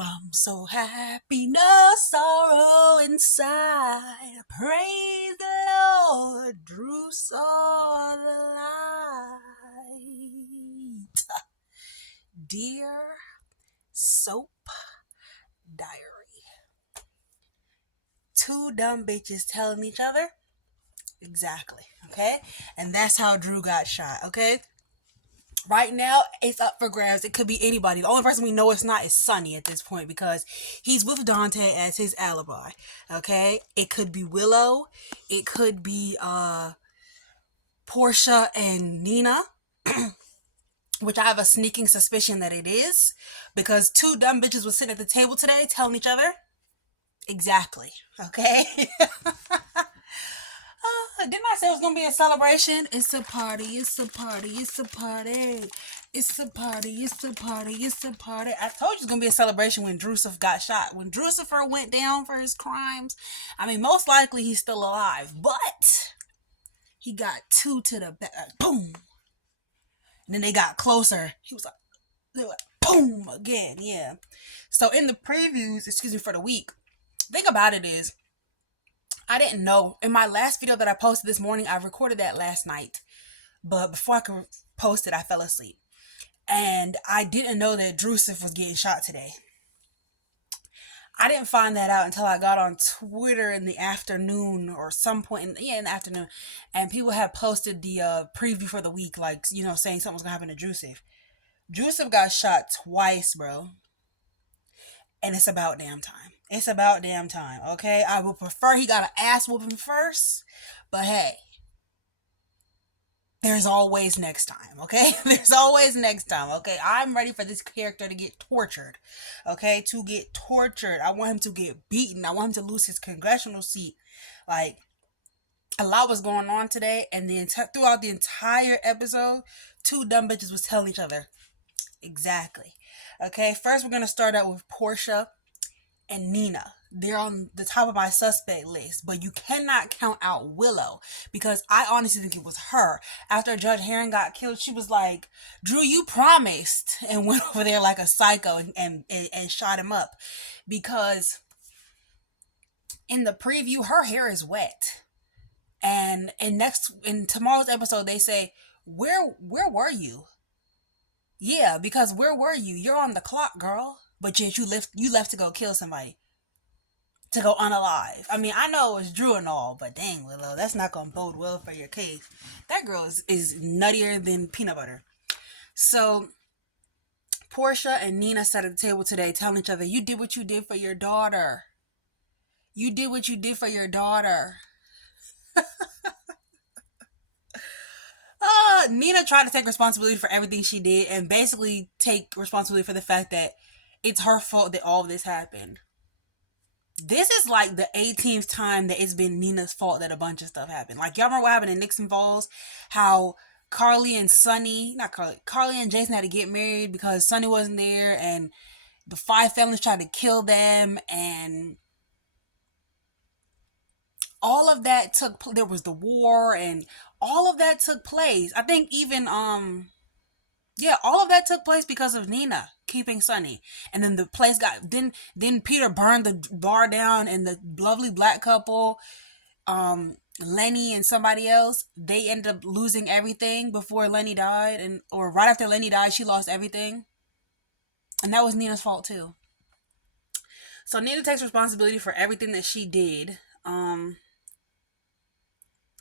I'm so happy, no sorrow inside. Praise the Lord, Drew saw the light. Dear Soap Diary. Two dumb bitches telling each other. Exactly, okay? And that's how Drew got shot, okay? Right now, it's up for grabs. It could be anybody. The only person we know it's not is Sonny at this point because he's with Dante as his alibi. Okay? It could be Willow. It could be Portia and Nina, which I have a sneaking suspicion that it is because two dumb bitches were sitting at the table today telling each other. Exactly. Okay? Didn't I say it was gonna be a celebration? It's a party, it's a party, it's a party. It's a party, it's a party, it's a party. I told you it's gonna be a celebration when Drusif got shot. When Drusifer went down for his crimes, I mean, most likely he's still alive, but he got two to the back, boom. And then they got closer. He was like, they were like, boom, again, yeah. So in the previews, excuse me, for the week, thing about it is, I didn't know. In my last video that I posted this morning, I recorded that last night. But before I could post it, I fell asleep. And I didn't know that Drusif was getting shot today. I didn't find that out until I got on Twitter in the afternoon or some point in the afternoon. And people had posted the preview for the week, like, saying something was going to happen to Drusif. Drusif got shot twice, bro. And it's about damn time. It's about damn time, okay? I would prefer he got an ass whooping first, but hey, there's always next time, okay? There's always next time, okay? I'm ready for this character to get tortured, okay? To get tortured. I want him to get beaten. I want him to lose his congressional seat. Like, a lot was going on today, and throughout the entire episode, two dumb bitches was telling each other. Exactly. Okay, first we're going to start out with Portia and Nina. They're on the top of my suspect list, but you cannot count out Willow because I honestly think it was her. After Judge Herring got killed, she was like, Drew, you promised, and went over there like a psycho and shot him up because in the preview, her hair is wet. And in tomorrow's episode, they say, where were you? Yeah, because where were you? You're on the clock, girl. But yet you left to go kill somebody. To go unalive. I mean, I know it's Drew and all, but dang, Willow, that's not gonna bode well for your case. That girl is nuttier than peanut butter. So Portia and Nina sat at the table today telling each other, you did what you did for your daughter. You did what you did for your daughter. Nina tried to take responsibility for everything she did and basically take responsibility for the fact that it's her fault that all of this happened. This is like the 18th time that it's been Nina's fault that a bunch of stuff happened. Like, y'all remember what happened in Nixon Falls? How Carly and Jason had to get married because Sonny wasn't there, and the five felons tried to kill them, and all of that there was the war, and all of that took place. I think even, all of that took place because of Nina keeping Sonny. And then the place then Peter burned the bar down, and the lovely black couple, Lenny and somebody else, they ended up losing everything before Lenny died, or right after Lenny died, she lost everything. And that was Nina's fault too. So Nina takes responsibility for everything that she did.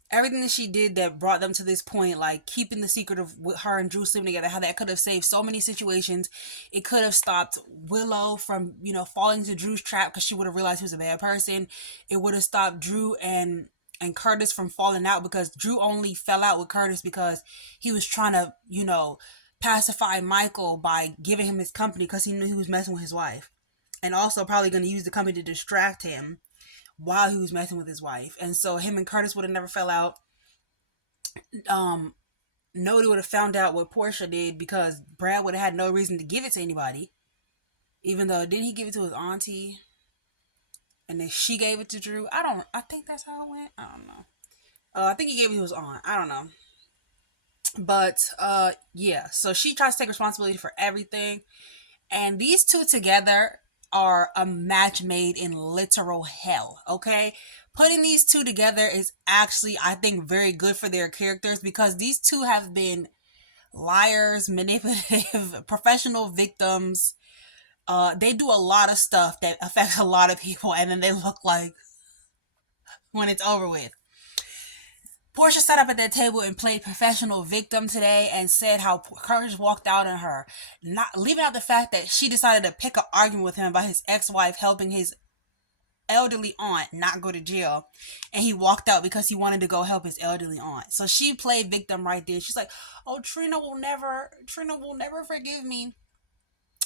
Everything that she did that brought them to this point, like keeping the secret of her and Drew sleeping together, how that could have saved so many situations. It could have stopped Willow from, falling into Drew's trap because she would have realized he was a bad person. It would have stopped Drew and Curtis from falling out because Drew only fell out with Curtis because he was trying to, pacify Michael by giving him his company because he knew he was messing with his wife. And also probably going to use the company to distract him while he was messing with his wife. And so him and Curtis would have never fell out. Nobody would have found out what Portia did because Brad would have had no reason to give it to anybody. Even though, didn't he give it to his auntie? And then she gave it to Drew? I think that's how it went. I don't know. I think he gave it to his aunt. I don't know. But, so she tries to take responsibility for everything. And these two together, are a match made in literal hell, okay? Putting these two together is actually, I think, very good for their characters because these two have been liars, manipulative, professional victims. They do a lot of stuff that affects a lot of people, and then they look like when it's over with. Portia sat up at that table and played professional victim today and said how courage walked out on her, not leaving out the fact that she decided to pick an argument with him about his ex-wife helping his elderly aunt not go to jail, and he walked out because he wanted to go help his elderly aunt. So she played victim right there. She's like, "Oh, Trina will never forgive me."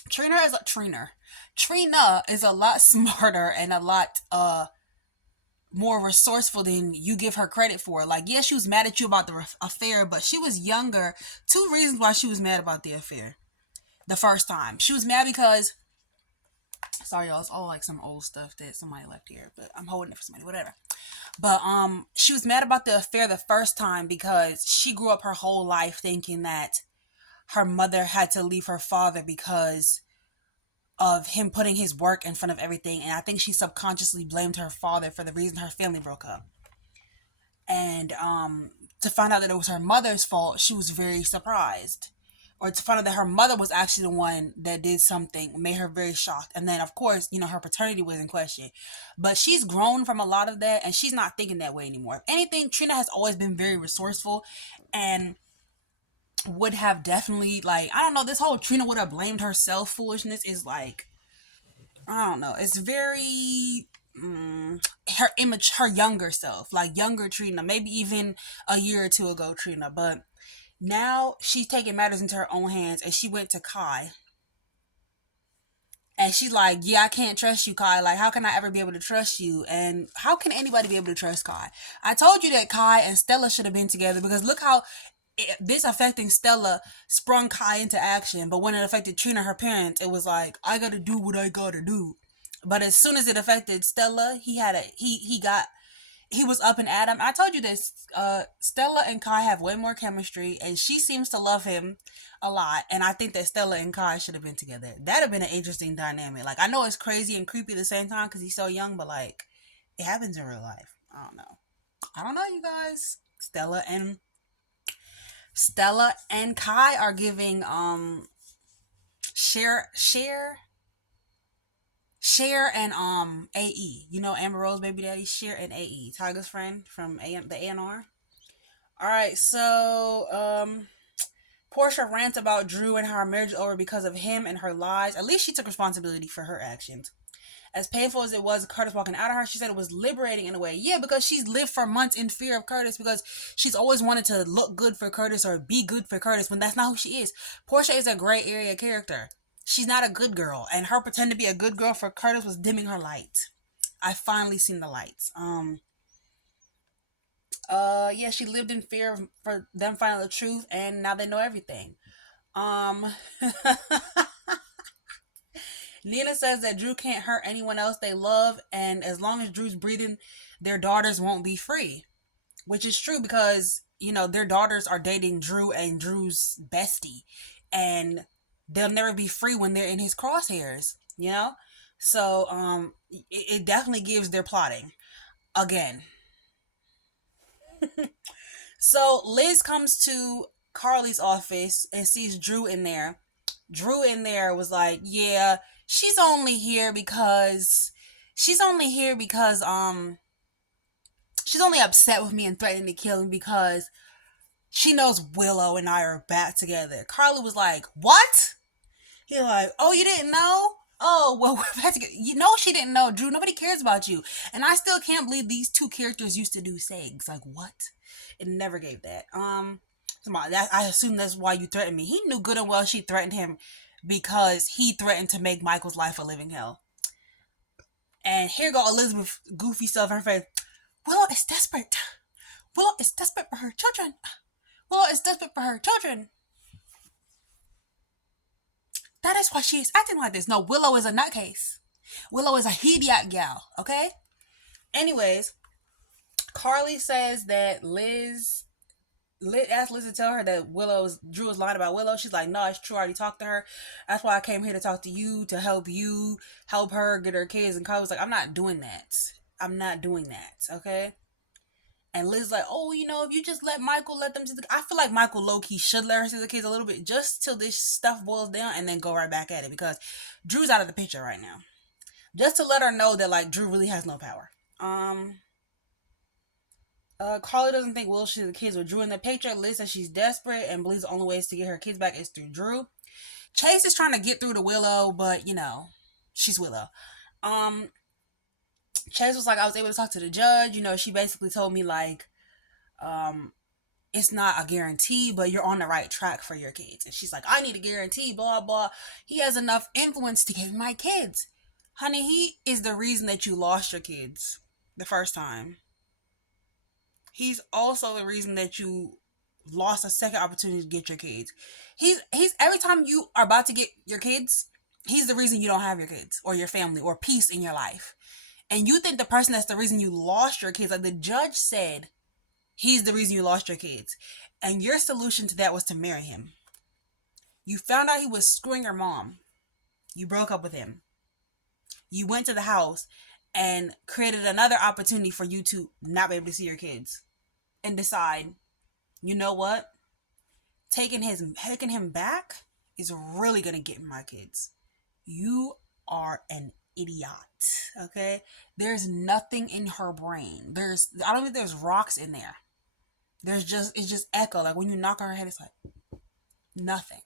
Trina is a lot smarter and a lot more resourceful than you give her credit for. Like, yeah, she was mad at you about the affair, but she was younger. Two reasons why she was mad about the affair. The first time, she was mad because, sorry y'all, it's all like some old stuff that somebody left here, but I'm holding it for somebody, whatever. But she was mad about the affair the first time because she grew up her whole life thinking that her mother had to leave her father because of him putting his work in front of everything. And I think she subconsciously blamed her father for the reason her family broke up. And to find out that it was her mother's fault, she was very surprised. Or to find out that her mother was actually the one that did something made her very shocked. And then, of course, her paternity was in question. But she's grown from a lot of that, and she's not thinking that way anymore. If anything, Trina has always been very resourceful and would have definitely, like, I don't know, this whole Trina would have blamed herself foolishness is like, I don't know. It's very her image, her younger self, like younger Trina, maybe even a year or two ago Trina. But now she's taking matters into her own hands, and she went to Kai. And she's like, "Yeah, I can't trust you, Kai. Like, how can I ever be able to trust you? And how can anybody be able to trust Kai? I told you that Kai and Stella should have been together because look how this affecting Stella sprung Kai into action. But when it affected Trina, her parents, it was like, I gotta do what I gotta do. But as soon as it affected Stella, he was up and at him. I told you this. Stella and Kai have way more chemistry, and she seems to love him a lot. And I think that Stella and Kai should have been together. That'd have been an interesting dynamic. Like, I know it's crazy and creepy at the same time because he's so young, but like, it happens in real life. I don't know. I don't know, you guys. Stella and Kai are giving Cher and AE. You know Amber Rose baby daddy, Cher and AE, Tiger's friend from the A&R. All right, so Portia rants about Drew and how her marriage is over because of him and her lies. At least she took responsibility for her actions. As painful as it was, Curtis walking out of her, she said it was liberating in a way. Yeah, because she's lived for months in fear of Curtis because she's always wanted to look good for Curtis or be good for Curtis when that's not who she is. Portia is a gray area character. She's not a good girl, and her pretend to be a good girl for Curtis was dimming her light. I finally seen the lights. Yeah, she lived in fear for them finding the truth, and now they know everything. Um, Nina says that Drew can't hurt anyone else they love, and as long as Drew's breathing, their daughters won't be free. Which is true because, their daughters are dating Drew and Drew's bestie. And they'll never be free when they're in his crosshairs. So, it definitely gives their plotting. Again. So, Liz comes to Carly's office and sees Drew in there. Drew in there was like, yeah, she's only here because she's only here because she's only upset with me and threatening to kill me because she knows Willow and I are back together. Carly was like, what? He's like, oh, you didn't know? Oh, well, we're back together. You know she didn't know, Drew. Nobody cares about you. And I still can't believe these two characters used to do segs. Like, what? It never gave that. I assume that's why you threatened me. He knew good and well she threatened him because he threatened to make Michael's life a living hell. And here go Elizabeth, goofy self in her face. Willow is desperate. Willow is desperate for her children. Willow is desperate for her children. That is why she is acting like this. No, Willow is a nutcase. Willow is a idiot gal, okay? Anyways, Carly says that Liz asked Liz to tell her that Drew was lying about Willow. She's like, no, it's true. I already talked to her. That's why I came here to talk to you, help her get her kids. And Kyle was like, I'm not doing that. I'm not doing that. Okay. And Liz like, oh, if you just let Michael let them see the, I feel like Michael low key should let her see the kids a little bit just till this stuff boils down and then go right back at it because Drew's out of the picture right now. Just to let her know that like Drew really has no power. Um, Carly doesn't think Will should see the kids with Drew in the picture. Liz says she's desperate and believes the only ways to get her kids back is through Drew. Chase is trying to get through to Willow, but she's Willow. Um, Chase was like, I was able to talk to the judge. She basically told me like, um, it's not a guarantee, but you're on the right track for your kids. And she's like, I need a guarantee, blah, blah. He has enough influence to give my kids. Honey, he is the reason that you lost your kids the first time. He's also the reason that you lost a second opportunity to get your kids. He's every time you are about to get your kids, he's the reason you don't have your kids or your family or peace in your life. And you think the person that's the reason you lost your kids, like the judge said, he's the reason you lost your kids. And your solution to that was to marry him. You found out he was screwing your mom. You broke up with him. You went to the house and created another opportunity for you to not be able to see your kids and decide, you know what? Taking him back is really gonna get my kids. You are an idiot. Okay? There's nothing in her brain. I don't think there's rocks in there. It's just echo. Like when you knock on her head, it's like nothing.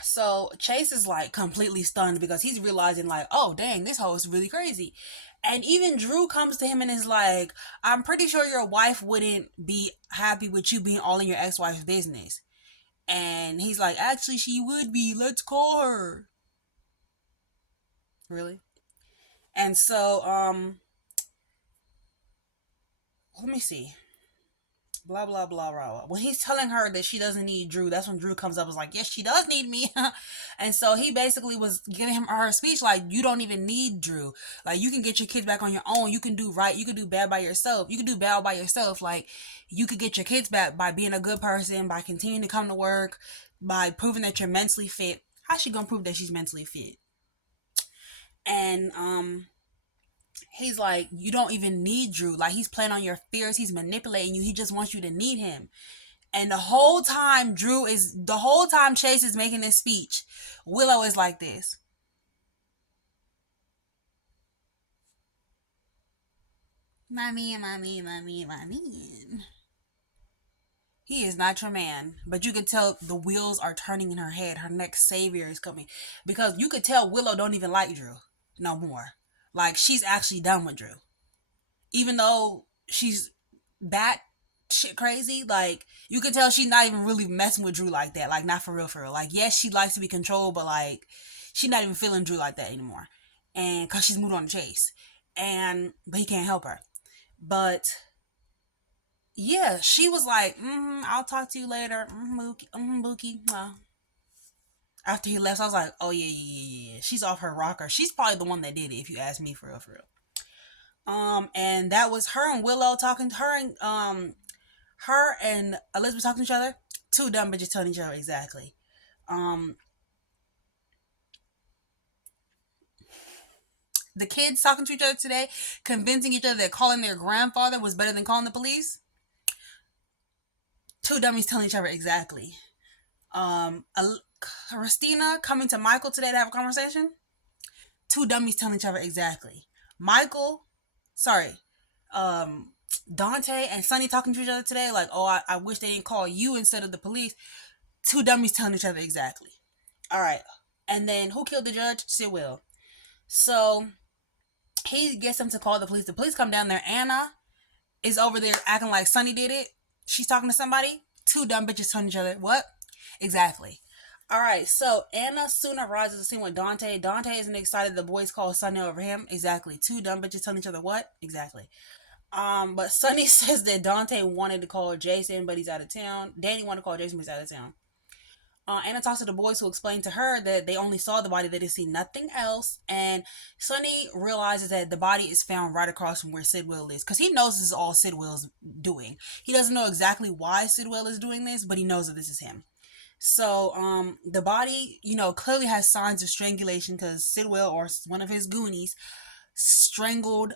So Chase is like completely stunned because he's realizing like, oh dang, this hoe is really crazy. And even Drew comes to him and is like, I'm pretty sure your wife wouldn't be happy with you being all in your ex-wife's business. And he's like, actually she would be. Let's call her. Really? And so, let me see. Blah blah blah blah. When he's telling her that she doesn't need Drew, that's when Drew comes up and is like, yes, she does need me. And so he basically was giving him her speech like, you don't even need Drew. Like you can get your kids back on your own. You can do right. You can do bad by yourself. You can do bad by yourself. Like you could get your kids back by being a good person, by continuing to come to work, by proving that you're mentally fit. How's she gonna prove that she's mentally fit? And he's like, you don't even need Drew. Like he's playing on your fears. He's manipulating you. He just wants you to need him. And the whole time Chase is making this speech, Willow is like this. My man, my man, my man, my man. He is not your man. But you can tell the wheels are turning in her head. Her next savior is coming. Because you could tell Willow don't even like Drew no more. Like she's actually done with Drew. Even though she's that shit crazy, like you can tell she's not even really messing with Drew like that. Like not for real, for real. Like yes, she likes to be controlled, but like she's not even feeling Drew like that anymore. And cause she's moved on to Chase, but he can't help her. But yeah, she was like, I'll talk to you later, Mookie, Mookie. After he left, I was like, oh yeah, yeah, yeah, yeah. She's off her rocker. She's probably the one that did it, if you ask me, for real, for real. And that was her and Willow talking to her and Elizabeth talking to each other. Two dumb bitches telling each other exactly. Um, the kids talking to each other today, convincing each other that calling their grandfather was better than calling the police. Two dummies telling each other exactly. Christina coming to Michael today to have a conversation. Two dummies telling each other exactly. Michael, sorry, um, Dante and Sonny talking to each other today, like, oh, I wish they didn't call you instead of the police. Two dummies telling each other exactly. All right. And then who killed the judge? Sid Will. So he gets them to call the police. The police come down there. Anna is over there acting like Sonny did it. She's talking to somebody. Two dumb bitches telling each other, what? Exactly. All right, so Anna soon arrives at the scene with Dante. Dante isn't excited the boys call Sonny over him. Exactly. Two dumb bitches telling each other what? Exactly. But Sonny says that Dante wanted to call Jason, but he's out of town. Danny wanted to call Jason, but he's out of town. Anna talks to the boys who explain to her that they only saw the body, they didn't see nothing else. And Sonny realizes that the body is found right across from where Sidwell is, because he knows this is all Sidwell's doing. He doesn't know exactly why Sidwell is doing this, but he knows that this is him. So, the body, clearly has signs of strangulation because Sidwell or one of his goonies strangled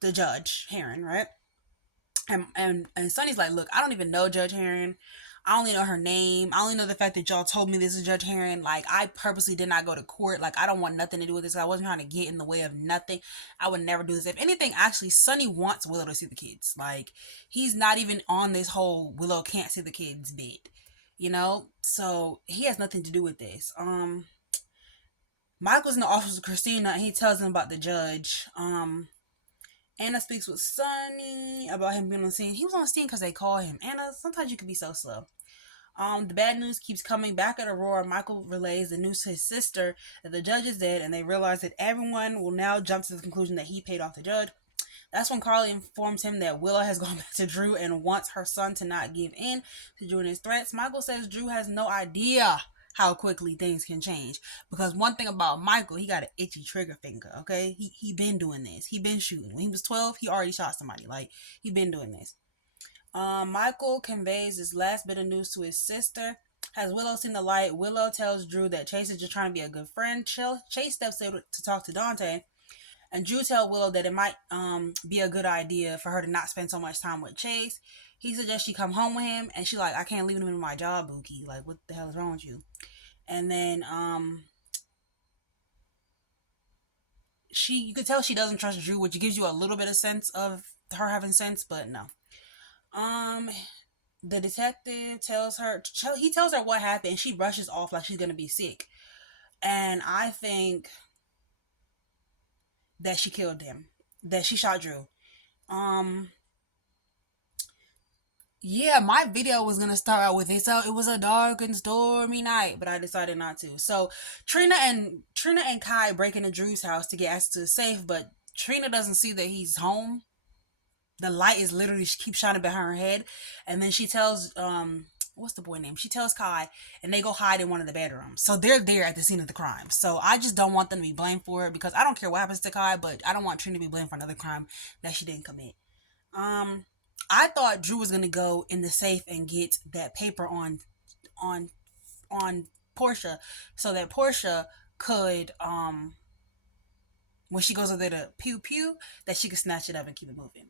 the judge, Heron, right? And Sonny's like, look, I don't even know Judge Heron. I only know her name. I only know the fact that y'all told me this is Judge Heron. Like, I purposely did not go to court. Like, I don't want nothing to do with this. I wasn't trying to get in the way of nothing. I would never do this. If anything, actually, Sonny wants Willow to see the kids. Like, he's not even on this whole Willow can't see the kids bit. So he has nothing to do with this. Michael's in the office with Christina, and he tells him about the judge. Anna speaks with Sonny about him being on the scene. He was on the scene because they call him. Anna, sometimes you can be so slow. The bad news keeps coming back at Aurora. Michael relays the news to his sister that the judge is dead, and they realize that everyone will now jump to the conclusion that he paid off the judge. That's when Carly informs him that Willow has gone back to Drew and wants her son to not give in to Drew and his threats. Michael says Drew has no idea how quickly things can change. Because one thing about Michael, he got an itchy trigger finger, okay? He been doing this. He been shooting. When he was 12, he already shot somebody. Like, he been doing this. Michael conveys this last bit of news to his sister. Has Willow seen the light? Willow tells Drew that Chase is just trying to be a good friend. Chase steps in to talk to Dante. And Drew tells Willow that it might be a good idea for her to not spend so much time with Chase. He suggests she come home with him, and she like, I can't leave him in my job, Bookie. Like, what the hell is wrong with you? And then you could tell she doesn't trust Drew, which gives you a little bit of sense of her having sense, but no. The detective tells her what happened, and she brushes off like she's gonna be sick. And I think that she killed him, that she shot Drew. Yeah, my video was gonna start out with it was a dark and stormy night, but I decided not to. So Trina and Kai break into Drew's house to get access to the safe, but Trina doesn't see that he's home. The light is literally, she keeps shining behind her head, and then she tells what's the boy name? She tells Kai, and they go hide in one of the bedrooms. So they're there at the scene of the crime. So I just don't want them to be blamed for it, because I don't care what happens to Kai, but I don't want Trina to be blamed for another crime that she didn't commit. I thought Drew was gonna go in the safe and get that paper on on Portia, so that Portia could when she goes over there to pew pew, that she could snatch it up and keep it moving.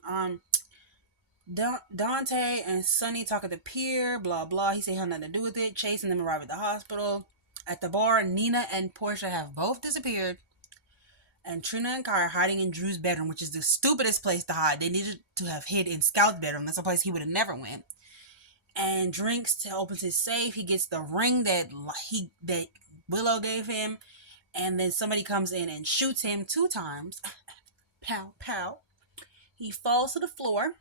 Dante and Sonny talk at the pier, blah blah. He said he had nothing to do with it. Chase and them arrive at the hospital. At the bar, Nina and Portia have both disappeared, and Trina and Kai are hiding in Drew's bedroom, which is the stupidest place to hide. They needed to have hid in Scout's bedroom. That's a place he would have never went. And Drinks opens his safe. He gets the ring that Willow gave him, and then somebody comes in and shoots him 2 times. Pow pow. He falls to the floor.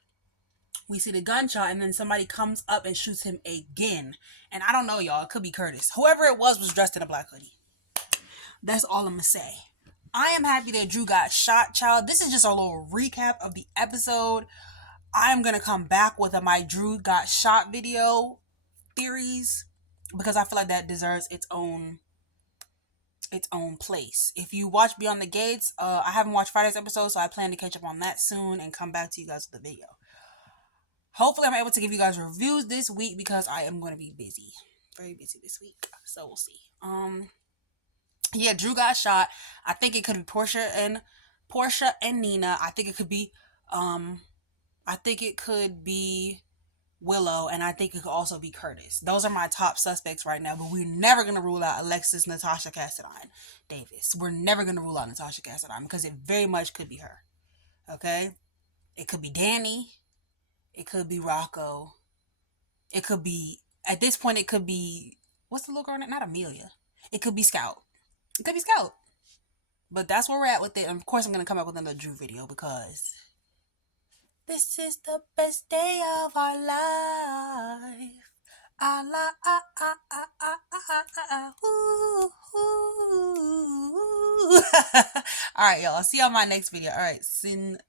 We see the gunshot, and then somebody comes up and shoots him again. And I don't know, y'all. It could be Curtis. Whoever it was dressed in a black hoodie. That's all I'm gonna say. I am happy that Drew got shot, child. This is just a little recap of the episode. I'm gonna come back with my Drew got shot video theories, because I feel like that deserves its own place. If you watch Beyond the Gates, I haven't watched Friday's episode, so I plan to catch up on that soon and come back to you guys with the video. Hopefully I'm able to give you guys reviews this week, because I am going to be busy. Very busy this week. So we'll see. Yeah, Drew got shot. I think it could be Portia and Nina. I think it could be Willow, and I think it could also be Curtis. Those are my top suspects right now, but we're never going to rule out Alexis Natasha Cassadine Davis. We're never going to rule out Natasha Cassadine, because it very much could be her. Okay? It could be Danny. It could be Rocco. It could be, at this point, it could be, what's the little girl name? Not Amelia. It could be Scout. It could be Scout. But that's where we're at with it. And of course, I'm going to come up with another Drew video, because this is the best day of our life. Alright, y'all. I'll see you on my next video. Alright. Sincerely,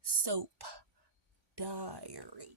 Soap Diary.